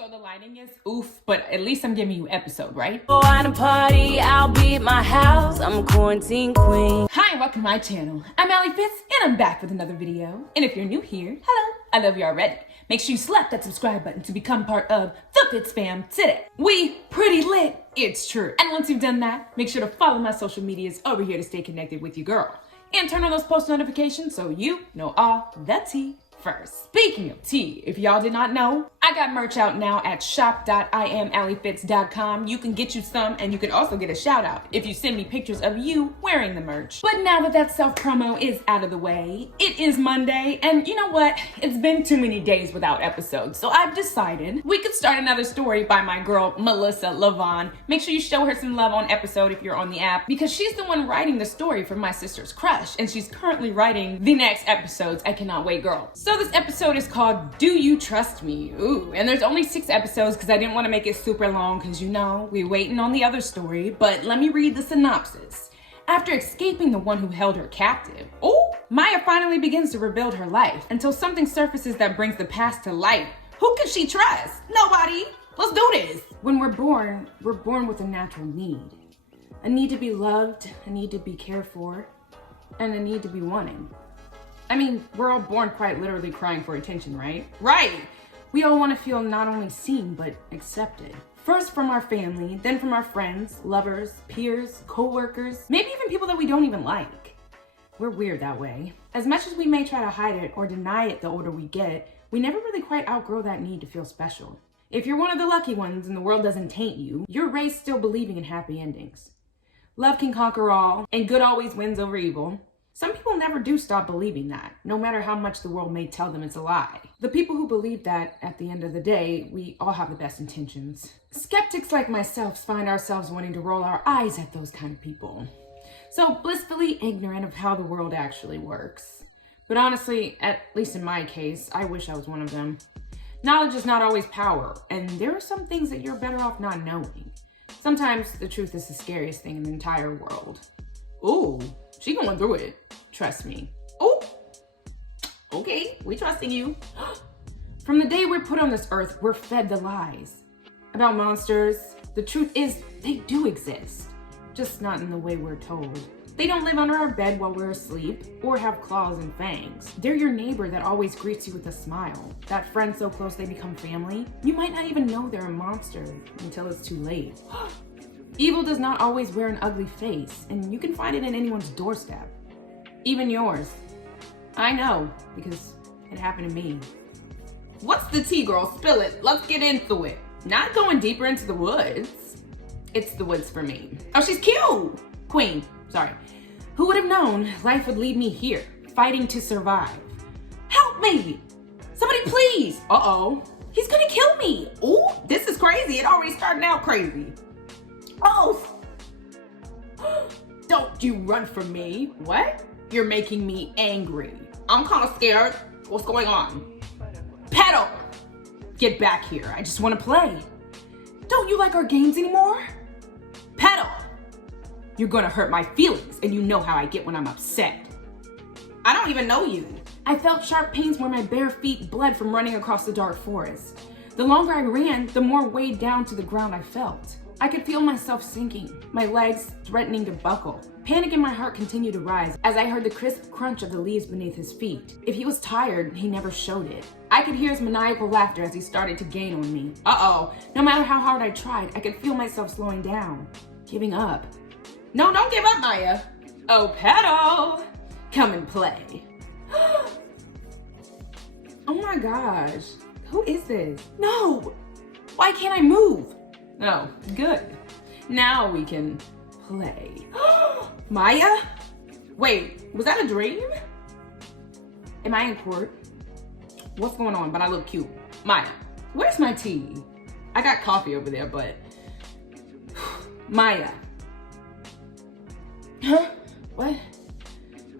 So the lighting is oof, but at least I'm giving you episode, right? Go out and party, I'll be at my house. I'm a quarantine queen. Hi, and welcome to my channel. I'm Allie Fitz, and I'm back with another video. And if you're new here, hello, I love you already. Make sure you slap that subscribe button to become part of the FITZFAM today. We pretty lit, it's true. And once you've done that, make sure to follow my social medias over here to stay connected with your girl. And turn on those post notifications so you know all the tea first. Speaking of tea, if y'all did not know, I got merch out now at shop.iamallifitz.com. You can get you some, and you can also get a shout out if you send me pictures of you wearing the merch. But now that self promo is out of the way, it is Monday, and you know what? It's been too many days without episodes, so I've decided we could start another story by my girl, Melissa Lavon. Make sure you show her some love on episode if you're on the app, because she's the one writing the story for my sister's crush, and she's currently writing the next episodes. I cannot wait, girl. So this episode is called Do You Trust Me? Ooh, and there's only 6 episodes because I didn't want to make it super long because, you know, we're waiting on the other story. But let me read the synopsis. After escaping the one who held her captive, Maya finally begins to rebuild her life until something surfaces that brings the past to light. Who can she trust? Nobody. Let's do this. When we're born with a natural need. A need to be loved, a need to be cared for, and a need to be wanted. I mean, we're all born quite literally crying for attention, right? Right! We all want to feel not only seen, but accepted. First from our family, then from our friends, lovers, peers, co-workers, maybe even people that we don't even like. We're weird that way. As much as we may try to hide it or deny it the older we get, we never really quite outgrow that need to feel special. If you're one of the lucky ones and the world doesn't taint you, you're raised still believing in happy endings. Love can conquer all, and good always wins over evil. Some people never do stop believing that, no matter how much the world may tell them it's a lie. The people who believe that, at the end of the day, we all have the best intentions. Skeptics like myself find ourselves wanting to roll our eyes at those kind of people. So blissfully ignorant of how the world actually works. But honestly, at least in my case, I wish I was one of them. Knowledge is not always power, and there are some things that you're better off not knowing. Sometimes the truth is the scariest thing in the entire world. Ooh, she going through it. Trust me. Oh, okay, we trusting you. From the day we're put on this earth, we're fed the lies about monsters. The truth is, they do exist, just not in the way we're told. They don't live under our bed while we're asleep or have claws and fangs. They're your neighbor that always greets you with a smile. That friend so close they become family. You might not even know they're a monster until it's too late. Evil does not always wear an ugly face, and you can find it in anyone's doorstep. Even yours. I know, because it happened to me. What's the tea, girl? Spill it. Let's get into it. Not going deeper into the woods. It's the woods for me. Oh, she's cute! Queen, sorry. Who would have known life would lead me here, fighting to survive? Help me! Somebody please! Uh-oh. He's gonna kill me! Ooh, this is crazy. It already started out crazy. Oh! Don't you run from me. What? You're making me angry. I'm kind of scared. What's going on? Pedal! Get back here. I just want to play. Don't you like our games anymore? Pedal! You're gonna hurt my feelings, and you know how I get when I'm upset. I don't even know you. I felt sharp pains where my bare feet bled from running across the dark forest. The longer I ran, the more weighed down to the ground I felt. I could feel myself sinking, my legs threatening to buckle. Panic in my heart continued to rise as I heard the crisp crunch of the leaves beneath his feet. If he was tired, he never showed it. I could hear his maniacal laughter as he started to gain on me. Uh-oh, no matter how hard I tried, I could feel myself slowing down, giving up. No, don't give up, Maya. Oh, Pedal, come and play. Oh my gosh, who is this? No, why can't I move? Oh, good. Now we can play. Maya? Wait, was that a dream? Am I in court? What's going on? But I look cute. Maya, where's my tea? I got coffee over there, but... Maya. Huh? What?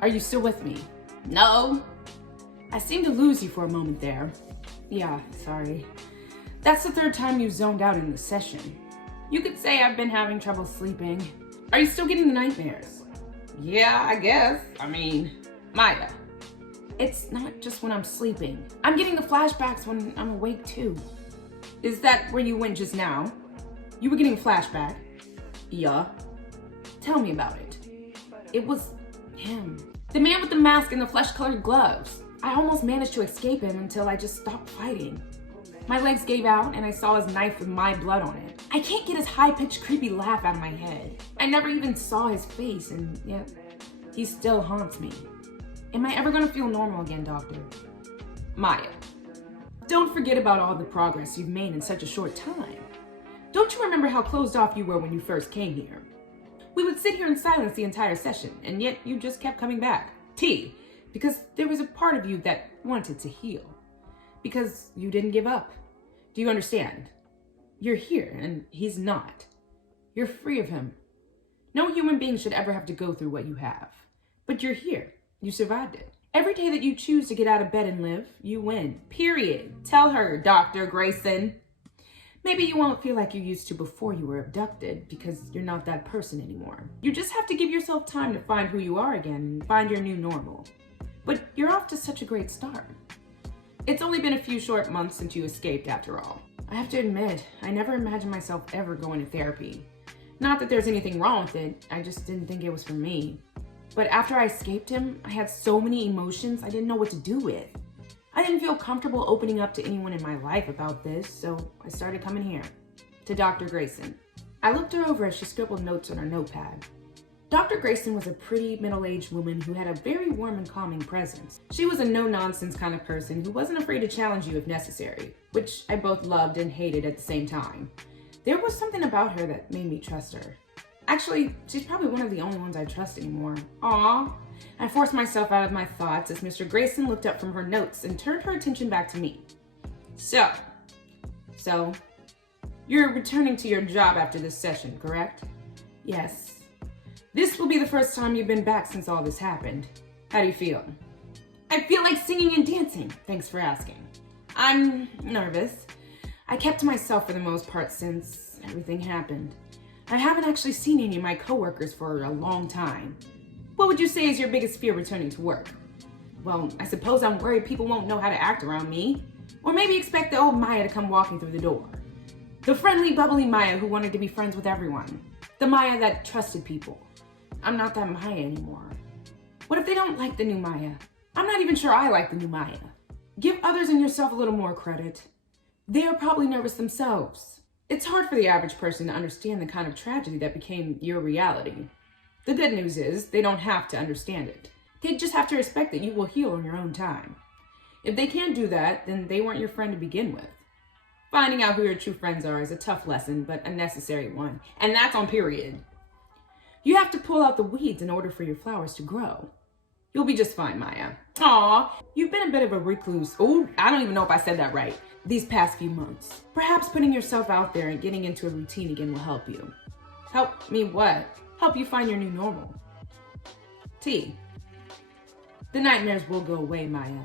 Are you still with me? No. I seemed to lose you for a moment there. Yeah, sorry. That's the 3rd time you zoned out in the session. You could say I've been having trouble sleeping. Are you still getting the nightmares? Yeah, I guess. I mean, Maya. It's not just when I'm sleeping. I'm getting the flashbacks when I'm awake too. Is that where you went just now? You were getting a flashback? Yeah. Tell me about it. It was him. The man with the mask and the flesh-colored gloves. I almost managed to escape him until I just stopped fighting. My legs gave out and I saw his knife with my blood on it. I can't get his high-pitched, creepy laugh out of my head. I never even saw his face, and yet he still haunts me. Am I ever gonna feel normal again, Doctor? Maya, don't forget about all the progress you've made in such a short time. Don't you remember how closed off you were when you first came here? We would sit here in silence the entire session, and yet you just kept coming back. Because there was a part of you that wanted to heal. Because you didn't give up. Do you understand? You're here, and he's not. You're free of him. No human being should ever have to go through what you have. But you're here. You survived it. Every day that you choose to get out of bed and live, you win. Period. Tell her, Dr. Grayson. Maybe you won't feel like you used to before you were abducted, because you're not that person anymore. You just have to give yourself time to find who you are again and find your new normal. But you're off to such a great start. It's only been a few short months since you escaped after all. I have to admit, I never imagined myself ever going to therapy. Not that there's anything wrong with it, I just didn't think it was for me. But after I escaped him, I had so many emotions I didn't know what to do with. I didn't feel comfortable opening up to anyone in my life about this, so I started coming here, to Dr. Grayson. I looked her over as she scribbled notes on her notepad. Dr. Grayson was a pretty middle-aged woman who had a very warm and calming presence. She was a no-nonsense kind of person who wasn't afraid to challenge you if necessary, which I both loved and hated at the same time. There was something about her that made me trust her. Actually, she's probably one of the only ones I trust anymore. Aww. I forced myself out of my thoughts as Mr. Grayson looked up from her notes and turned her attention back to me. So, you're returning to your job after this session, correct? Yes. This will be the first time you've been back since all this happened. How do you feel? I feel like singing and dancing. Thanks for asking. I'm nervous. I kept to myself for the most part since everything happened. I haven't actually seen any of my coworkers for a long time. What would you say is your biggest fear returning to work? Well, I suppose I'm worried people won't know how to act around me. Or maybe expect the old Maya to come walking through the door. The friendly, bubbly Maya who wanted to be friends with everyone. The Maya that trusted people. I'm not that Maya anymore. What if they don't like the new Maya? I'm not even sure I like the new Maya. Give others and yourself a little more credit. They are probably nervous themselves. It's hard for the average person to understand the kind of tragedy that became your reality. The good news is they don't have to understand it. They just have to respect that you will heal on your own time. If they can't do that, then they weren't your friend to begin with. Finding out who your true friends are is a tough lesson, but a necessary one. And that's on period. You have to pull out the weeds in order for your flowers to grow. You'll be just fine, Maya. Aw, you've been a bit of a recluse. Oh, I don't even know if I said that right. These past few months. Perhaps putting yourself out there and getting into a routine again will help you. Help me what? Help you find your new normal. The nightmares will go away, Maya.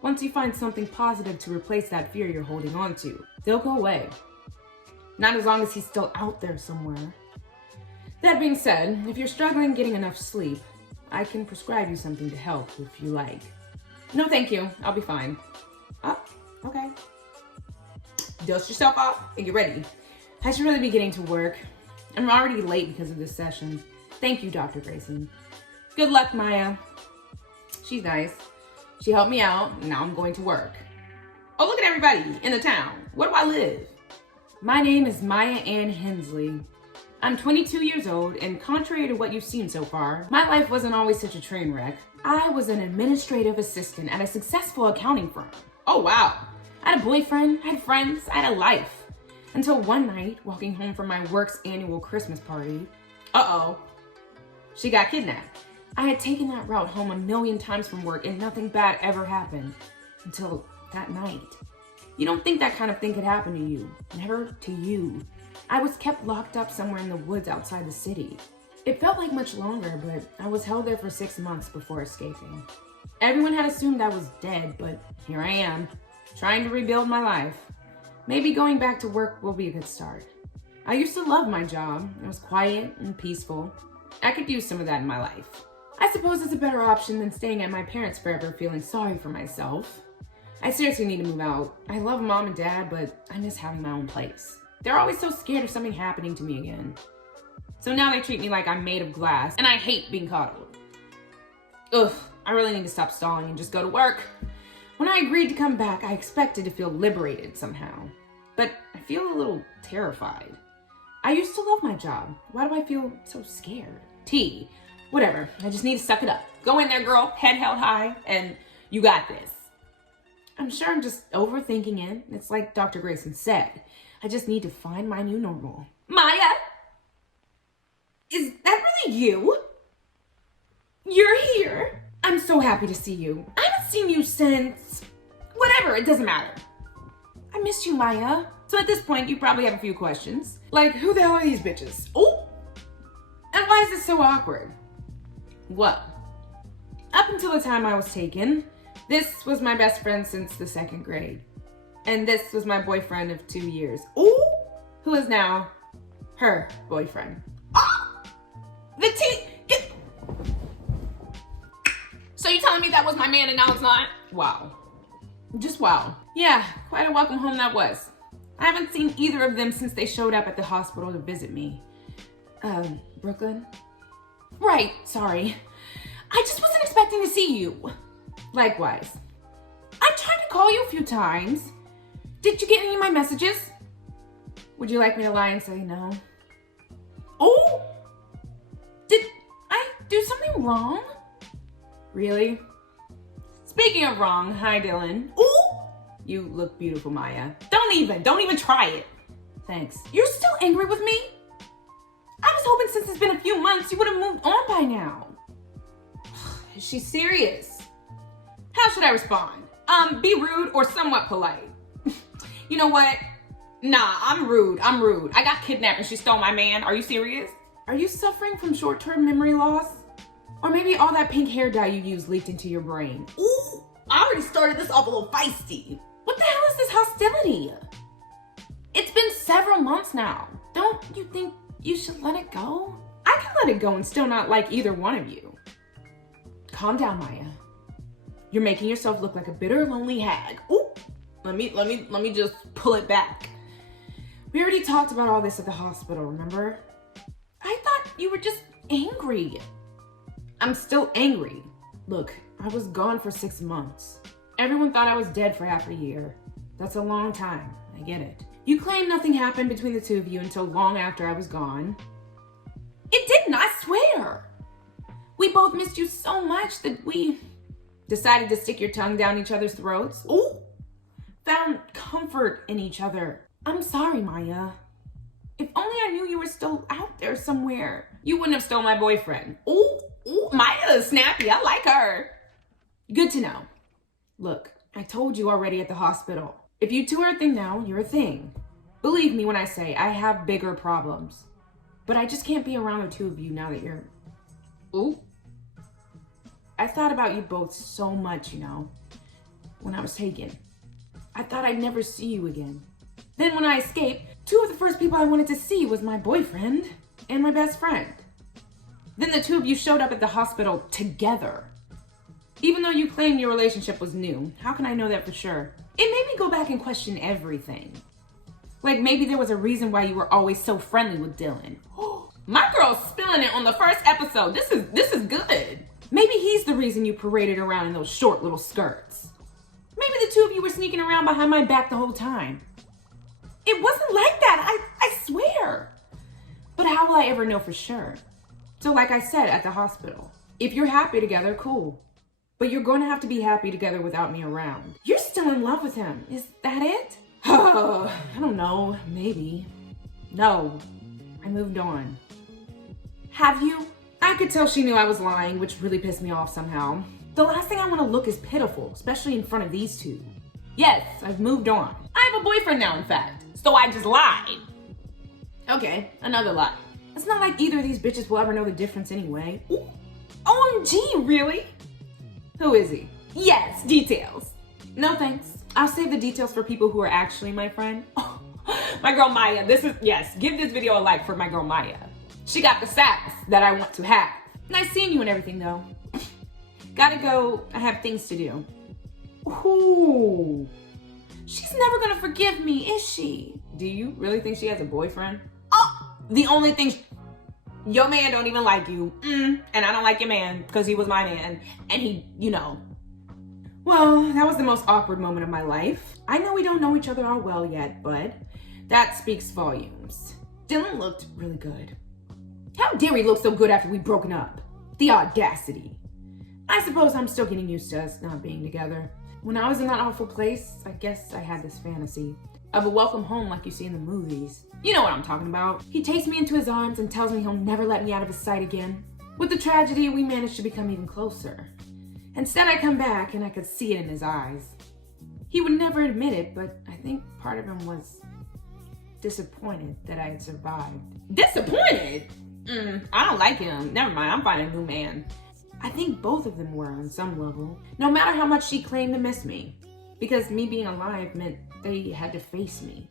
Once you find something positive to replace that fear you're holding on to, they'll go away. Not as long as he's still out there somewhere. That being said, if you're struggling getting enough sleep, I can prescribe you something to help if you like. No, thank you. I'll be fine. Oh, okay. Dust yourself off and get ready. I should really be getting to work. I'm already late because of this session. Thank you, Dr. Grayson. Good luck, Maya. She's nice. She helped me out, and now I'm going to work. Oh, look at everybody in the town. Where do I live? My name is Maya Ann Hensley. I'm 22 years old, and contrary to what you've seen so far, my life wasn't always such a train wreck. I was an administrative assistant at a successful accounting firm. Oh, wow. I had a boyfriend, I had friends, I had a life. Until one night, walking home from my work's annual Christmas party, she got kidnapped. I had taken that route home a million times from work, and nothing bad ever happened. Until that night. You don't think that kind of thing could happen to you. Never to you. I was kept locked up somewhere in the woods outside the city. It felt like much longer, but I was held there for 6 months before escaping. Everyone had assumed I was dead, but here I am, trying to rebuild my life. Maybe going back to work will be a good start. I used to love my job. It was quiet and peaceful. I could use some of that in my life. I suppose it's a better option than staying at my parents' forever feeling sorry for myself. I seriously need to move out. I love mom and dad, but I miss having my own place. They're always so scared of something happening to me again. So now they treat me like I'm made of glass, and I hate being coddled. Ugh, I really need to stop stalling and just go to work. When I agreed to come back, I expected to feel liberated somehow. But I feel a little terrified. I used to love my job. Why do I feel so scared? Whatever, I just need to suck it up. Go in there, girl, head held high, and you got this. I'm sure I'm just overthinking it. It's like Dr. Grayson said. I just need to find my new normal. Maya? Is that really you? You're here. I'm so happy to see you. I haven't seen you since... whatever, it doesn't matter. I missed you, Maya. So at this point, you probably have a few questions. Like, who the hell are these bitches? Oh! And why is this so awkward? Well, up until the time I was taken, this was my best friend since the 2nd grade. And this was my boyfriend of 2 years. Ooh! Who is now her boyfriend. Oh! The Get... So you telling me that was my man and now it's not? Wow. Just wow. Yeah, quite a welcome home that was. I haven't seen either of them since they showed up at the hospital to visit me. Brooklyn? Right, sorry. I just wasn't expecting to see you. Likewise. I tried to call you a few times. Did you get any of my messages? Would you like me to lie and say no? Oh! Did I do something wrong? Really? Speaking of wrong, hi Dylan. Ooh! You look beautiful, Maya. Don't even try it. Thanks. You're still angry with me? I was hoping since it's been a few months, you would have moved on by now. Is she serious? How should I respond? Be rude or somewhat polite. You know what? Nah, I'm rude. I got kidnapped and she stole my man. Are you serious? Are you suffering from short-term memory loss? Or maybe all that pink hair dye you used leaked into your brain. Ooh, I already started this off a little feisty. What the hell is this hostility? It's been several months now. Don't you think you should let it go? I can let it go and still not like either one of you. Calm down, Maya. You're making yourself look like a bitter, lonely hag. Ooh, let me just pull it back. We already talked about all this at the hospital, remember? I thought you were just angry. I'm still angry. Look, I was gone for 6 months. Everyone thought I was dead for half a year. That's a long time, I get it. You claim nothing happened between the two of you until long after I was gone. It didn't, I swear. We both missed you so much that we decided to stick your tongue down each other's throats. Ooh, found comfort in each other. I'm sorry, Maya. If only I knew you were still out there somewhere. You wouldn't have stolen my boyfriend. Ooh, Maya's snappy, I like her. Good to know. Look, I told you already at the hospital. If you two are a thing now, you're a thing. Believe me when I say I have bigger problems. But I just can't be around the two of you now that you're... Ooh. I thought about you both so much, you know, when I was taken. I thought I'd never see you again. Then when I escaped, two of the first people I wanted to see was my boyfriend and my best friend. Then the two of you showed up at the hospital together. Even though you claimed your relationship was new, how can I know that for sure? It made me go back and question everything. Like maybe there was a reason why you were always so friendly with Dylan. My girl's spilling it on the first episode. This is good. Maybe he's the reason you paraded around in those short little skirts. Maybe the two of you were sneaking around behind my back the whole time. It wasn't like that, I swear. But how will I ever know for sure? So like I said at the hospital, if you're happy together, cool. But you're going to have to be happy together without me around. You're still in love with him, is that it? I don't know, maybe. No, I moved on. Have you? I could tell she knew I was lying, which really pissed me off somehow. The last thing I want to look is pitiful, especially in front of these two. Yes, I've moved on. I have a boyfriend now, in fact, so I just lied. Okay, another lie. It's not like either of these bitches will ever know the difference anyway. Ooh. OMG, really? Who is he? Yes, details. No thanks. I'll save the details for people who are actually my friend. Oh, my girl Maya, yes, give this video a like for my girl Maya. She got the sass that I want to have. Nice seeing you and everything though. Gotta go, I have things to do. Ooh. She's never gonna forgive me, is she? Do you really think she has a boyfriend? Oh, the only thing, your man don't even like you. And I don't like your man because he was my man. And he, Well, that was the most awkward moment of my life. I know we don't know each other all well yet, but that speaks volumes. Dylan looked really good. How dare he look so good after we'd broken up? The audacity. I suppose I'm still getting used to us not being together. When I was in that awful place, I guess I had this fantasy of a welcome home like you see in the movies. You know what I'm talking about. He takes me into his arms and tells me he'll never let me out of his sight again. With the tragedy, we managed to become even closer. Instead, I come back and I could see it in his eyes. He would never admit it, but I think part of him was disappointed that I had survived. Disappointed? I don't like him. Never mind, I'm finding a new man. I think both of them were on some level, no matter how much she claimed to miss me. Because me being alive meant they had to face me.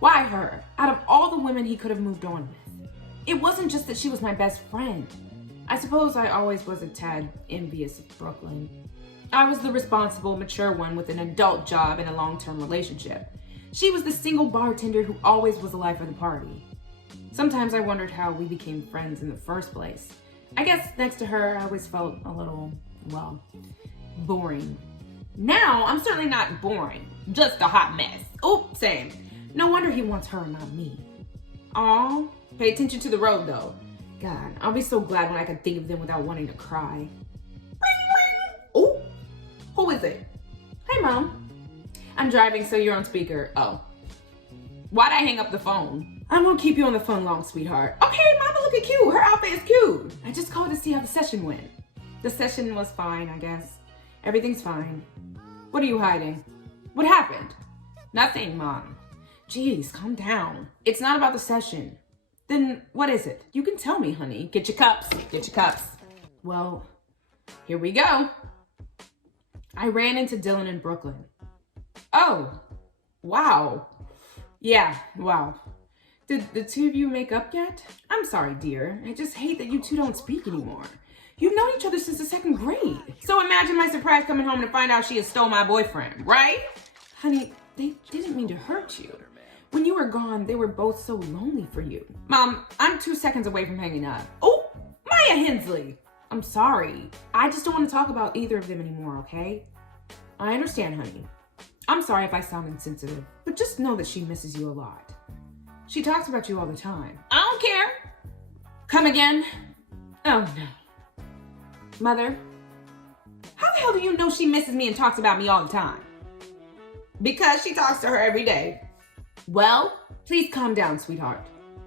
Why her? Out of all the women he could have moved on with. It wasn't just that she was my best friend. I suppose I always was a tad envious of Brooklyn. I was the responsible, mature one with an adult job and a long-term relationship. She was the single bartender who always was the life of the party. Sometimes I wondered how we became friends in the first place. I guess next to her, I always felt a little, boring. Now, I'm certainly not boring, just a hot mess. Oh, same. No wonder he wants her and not me. Aw, pay attention to the road though. God, I'll be so glad when I can think of them without wanting to cry. Oh, who is it? Hey, Mom. I'm driving, so you're on speaker. Oh. Why'd I hang up the phone? I won't keep you on the phone long, sweetheart. Okay, Mama, look at cute. Her outfit is cute. I just called to see how the session went. The session was fine, I guess. Everything's fine. What are you hiding? What happened? Nothing, Mom. Jeez, calm down. It's not about the session. Then what is it? You can tell me, honey. Get your cups. Get your cups. Well, here we go. I ran into Dylan in Brooklyn. Oh, wow. Yeah, wow. Did the two of you make up yet? I'm sorry, dear. I just hate that you two don't speak anymore. You've known each other since the 2nd grade. So imagine my surprise coming home to find out she has stole my boyfriend, right? Honey, they didn't mean to hurt you. When you were gone, they were both so lonely for you. Mom, I'm 2 seconds away from hanging up. Oh, Maya Hensley. I'm sorry. I just don't want to talk about either of them anymore, okay? I understand, honey. I'm sorry if I sound insensitive, but just know that she misses you a lot. She talks about you all the time. I don't care. Come again? Oh no. Mother, how the hell do you know she misses me and talks about me all the time? Because she talks to her every day. Well, please calm down, sweetheart.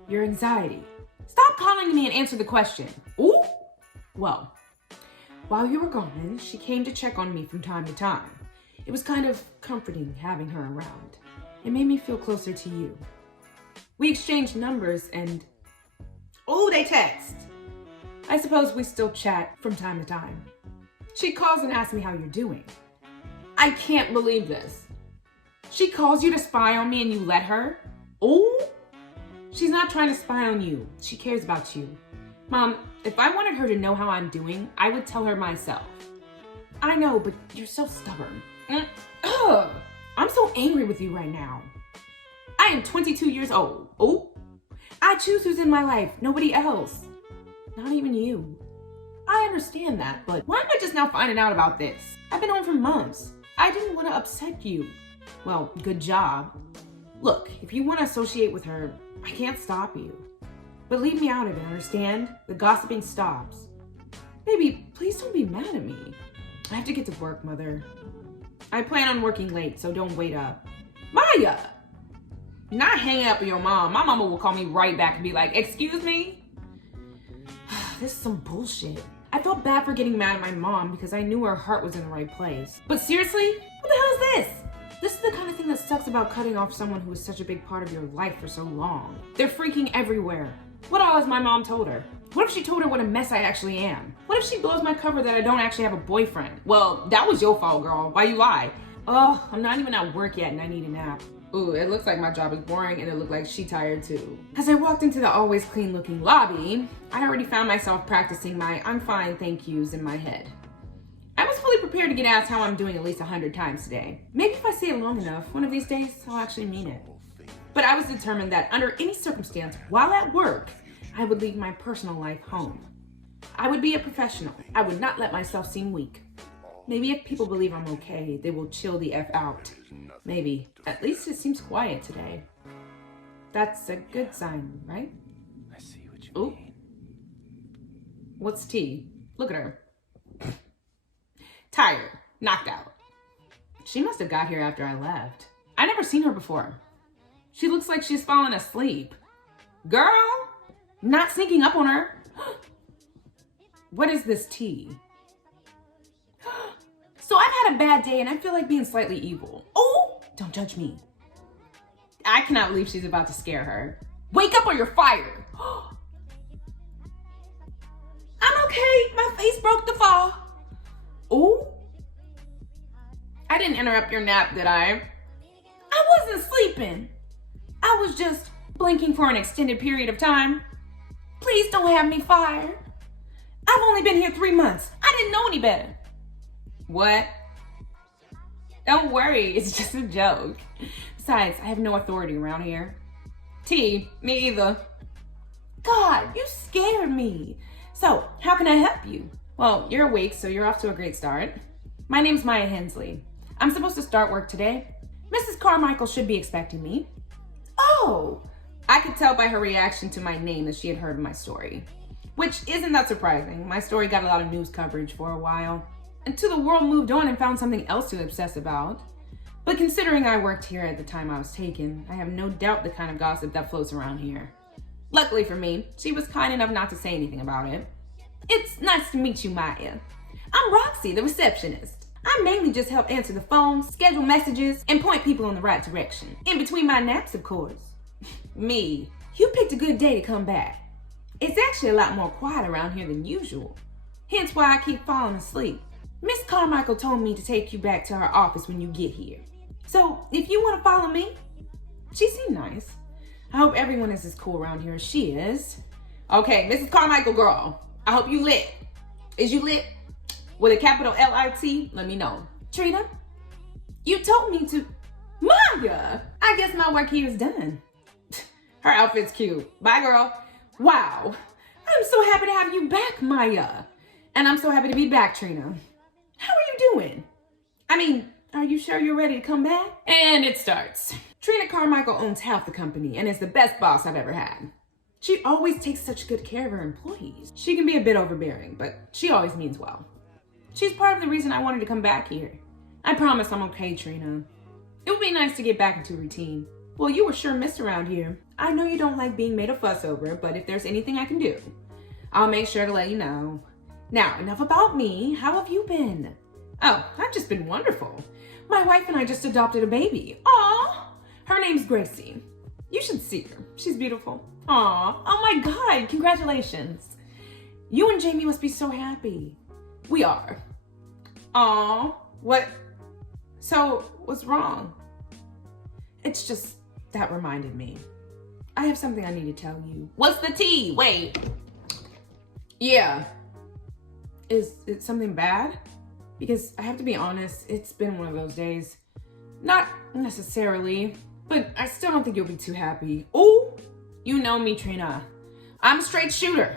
Your anxiety. Stop calling me and answer the question. Ooh. Well, while you were gone, she came to check on me from time to time. It was kind of comforting having her around. It made me feel closer to you. We exchanged numbers and... Oh, they text. I suppose we still chat from time to time. She calls and asks me how you're doing. I can't believe this. She calls you to spy on me and you let her? Oh, she's not trying to spy on you. She cares about you. Mom, if I wanted her to know how I'm doing, I would tell her myself. I know, but you're so stubborn. Ugh, I'm so angry with you right now. I am 22 years old. Oh, I choose who's in my life, nobody else. Not even you. I understand that, but why am I just now finding out about this? I've been on for months. I didn't want to upset you. Well, good job. Look, if you want to associate with her, I can't stop you. But leave me out of it, understand? The gossiping stops. Baby, please don't be mad at me. I have to get to work, Mother. I plan on working late, so don't wait up. Maya! Not hanging up with your mom. My mama will call me right back and be like, excuse me? This is some bullshit. I felt bad for getting mad at my mom because I knew her heart was in the right place. But seriously, what the hell is this? This is the kind of thing that sucks about cutting off someone who was such a big part of your life for so long. They're freaking everywhere. What all has my mom told her? What if she told her what a mess I actually am? What if she blows my cover that I don't actually have a boyfriend? Well, that was your fault, girl. Why you lie? Oh, I'm not even at work yet and I need a nap. Ooh, it looks like my job is boring and it looked like she tired too. As I walked into the always clean looking lobby, I already found myself practicing my I'm fine, thank yous in my head. I was fully prepared to get asked how I'm doing at least 100 times today. Maybe if I say it long enough, one of these days, I'll actually mean it. But I was determined that under any circumstance, while at work, I would leave my personal life home. I would be a professional. I would not let myself seem weak. Maybe if people believe I'm okay, they will chill the F out. Maybe. At least it seems quiet today. That's a good sign, right? I see what you Ooh. mean. What's T? Look at her. Tired. Knocked out. She must have got here after I left. I never seen her before. She looks like she's fallen asleep. Girl! Not sneaking up on her. What is this T? So I've had a bad day and I feel like being slightly evil. Oh, don't judge me. I cannot believe she's about to scare her. Wake up or you're fired. I'm okay. My face broke the fall. Oh, I didn't interrupt your nap, did I? I wasn't sleeping. I was just blinking for an extended period of time. Please don't have me fired. I've only been here 3 months. I didn't know any better. What? Don't worry, it's just a joke. Besides, I have no authority around here. T, me either. God, you scared me. So, how can I help you? Well, you're awake, so you're off to a great start. My name's Maya Hensley. I'm supposed to start work today. Mrs. Carmichael should be expecting me. Oh, I could tell by her reaction to my name that she had heard of my story. Which isn't that surprising. My story got a lot of news coverage for a while, until the world moved on and found something else to obsess about. But considering I worked here at the time I was taken, I have no doubt the kind of gossip that floats around here. Luckily for me, she was kind enough not to say anything about it. It's nice to meet you, Maya. I'm Roxy, the receptionist. I mainly just help answer the phone, schedule messages, and point people in the right direction. In between my naps, of course. Me, you picked a good day to come back. It's actually a lot more quiet around here than usual. Hence why I keep falling asleep. Miss Carmichael told me to take you back to her office when you get here. So, if you want to follow me, she seemed nice. I hope everyone is as cool around here as she is. Okay, Mrs. Carmichael girl, I hope you lit. Is you lit? With a capital L-I-T? Let me know. Trina, you told me to... Maya! I guess my work here is done. Her outfit's cute. Bye, girl. Wow. I'm so happy to have you back, Maya. And I'm so happy to be back, Trina. How are you doing? I mean, are you sure you're ready to come back? And it starts. Trina Carmichael owns half the company and is the best boss I've ever had. She always takes such good care of her employees. She can be a bit overbearing, but she always means well. She's part of the reason I wanted to come back here. I promise I'm okay, Trina. It would be nice to get back into routine. Well, you were sure missed around here. I know you don't like being made a fuss over, but if there's anything I can do, I'll make sure to let you know. Now, enough about me. How have you been? Oh, I've just been wonderful. My wife and I just adopted a baby. Aw! Her name's Gracie. You should see her. She's beautiful. Aw. Oh my God, congratulations. You and Jamie must be so happy. We are. Aw. What? So, what's wrong? It's just, that reminded me. I have something I need to tell you. What's the tea? Wait. Yeah. Is it something bad? Because I have to be honest, it's been one of those days. Not necessarily, but I still don't think you'll be too happy. Oh, you know me, Trina. I'm a straight shooter.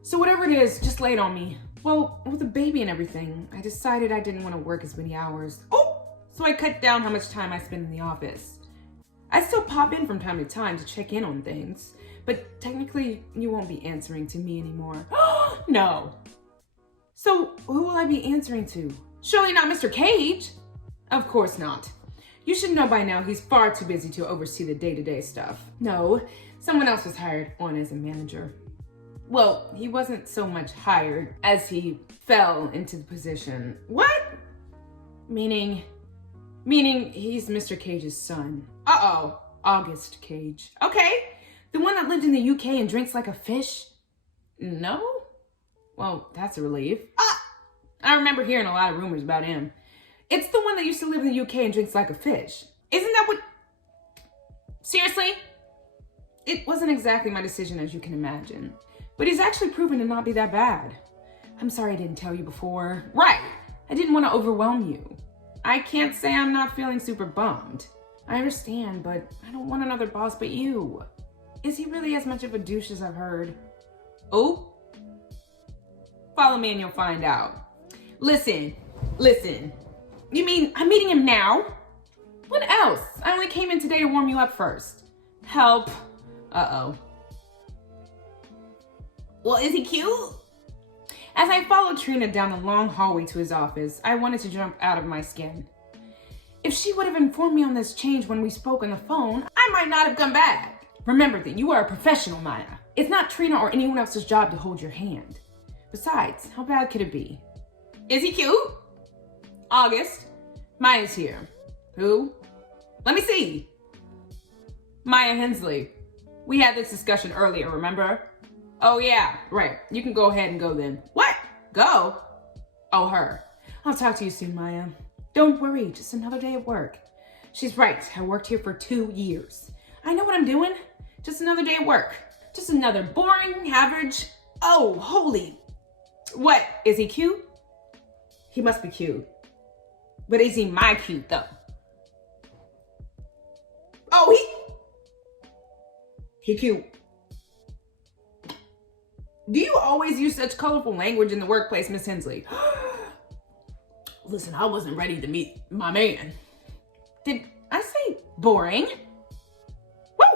So whatever it is, just lay it on me. Well, with the baby and everything, I decided I didn't want to work as many hours. Oh, so I cut down how much time I spend in the office. I still pop in from time to time to check in on things, but technically you won't be answering to me anymore. No. So who will I be answering to? Surely not Mr. Cage. Of course not. You should know by now he's far too busy to oversee the day-to-day stuff. No, someone else was hired on as a manager. Well, he wasn't so much hired as he fell into the position. What? Meaning he's Mr. Cage's son. Uh-oh, August Cage. Okay, the one that lived in the UK and drinks like a fish? No? Well, that's a relief. I remember hearing a lot of rumors about him. It's the one that used to live in the UK and drinks like a fish. Isn't that what... Seriously? It wasn't exactly my decision, as you can imagine. But he's actually proven to not be that bad. I'm sorry I didn't tell you before. Right. I didn't want to overwhelm you. I can't say I'm not feeling super bummed. I understand, but I don't want another boss but you. Is he really as much of a douche as I've heard? Oh? Follow me and you'll find out. Listen. You mean I'm meeting him now? What else? I only came in today to warm you up first. Help. Uh-oh. Well, is he cute? As I followed Trina down the long hallway to his office, I wanted to jump out of my skin. If she would have informed me on this change when we spoke on the phone, I might not have come back. Remember that you are a professional, Maya. It's not Trina or anyone else's job to hold your hand. Besides, how bad could it be? Is he cute? August. Maya's here. Who? Let me see. Maya Hensley. We had this discussion earlier, remember? Oh yeah, right. You can go ahead and go then. What? Go? Oh, her. I'll talk to you soon, Maya. Don't worry, just another day at work. She's right. I worked here for 2 years. I know what I'm doing. Just another day at work. Just another boring, average. Oh, holy. What? Is he cute? He must be cute. But is he my cute, though? Oh, he cute. Do you always use such colorful language in the workplace, Miss Hensley? Listen, I wasn't ready to meet my man. Did I say boring? Woo!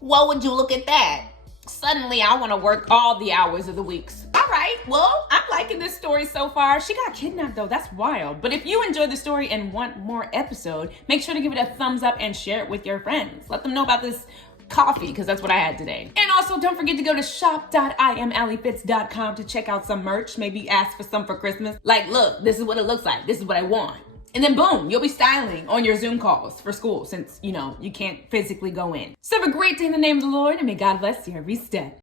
Well, would you look at that? Suddenly, I want to work all the hours of the weeks. All right, well, I'm liking this story so far. She got kidnapped, though. That's wild. But if you enjoyed the story and want more episode, make sure to give it a thumbs up and share it with your friends. Let them know about this coffee, because that's what I had today. And also, don't forget to go to shop.iamallifitz.com to check out some merch. Maybe ask for some for Christmas. Like, look, this is what it looks like. This is what I want. And then boom, you'll be styling on your Zoom calls for school since, you can't physically go in. So have a great day in the name of the Lord, and may God bless you every step.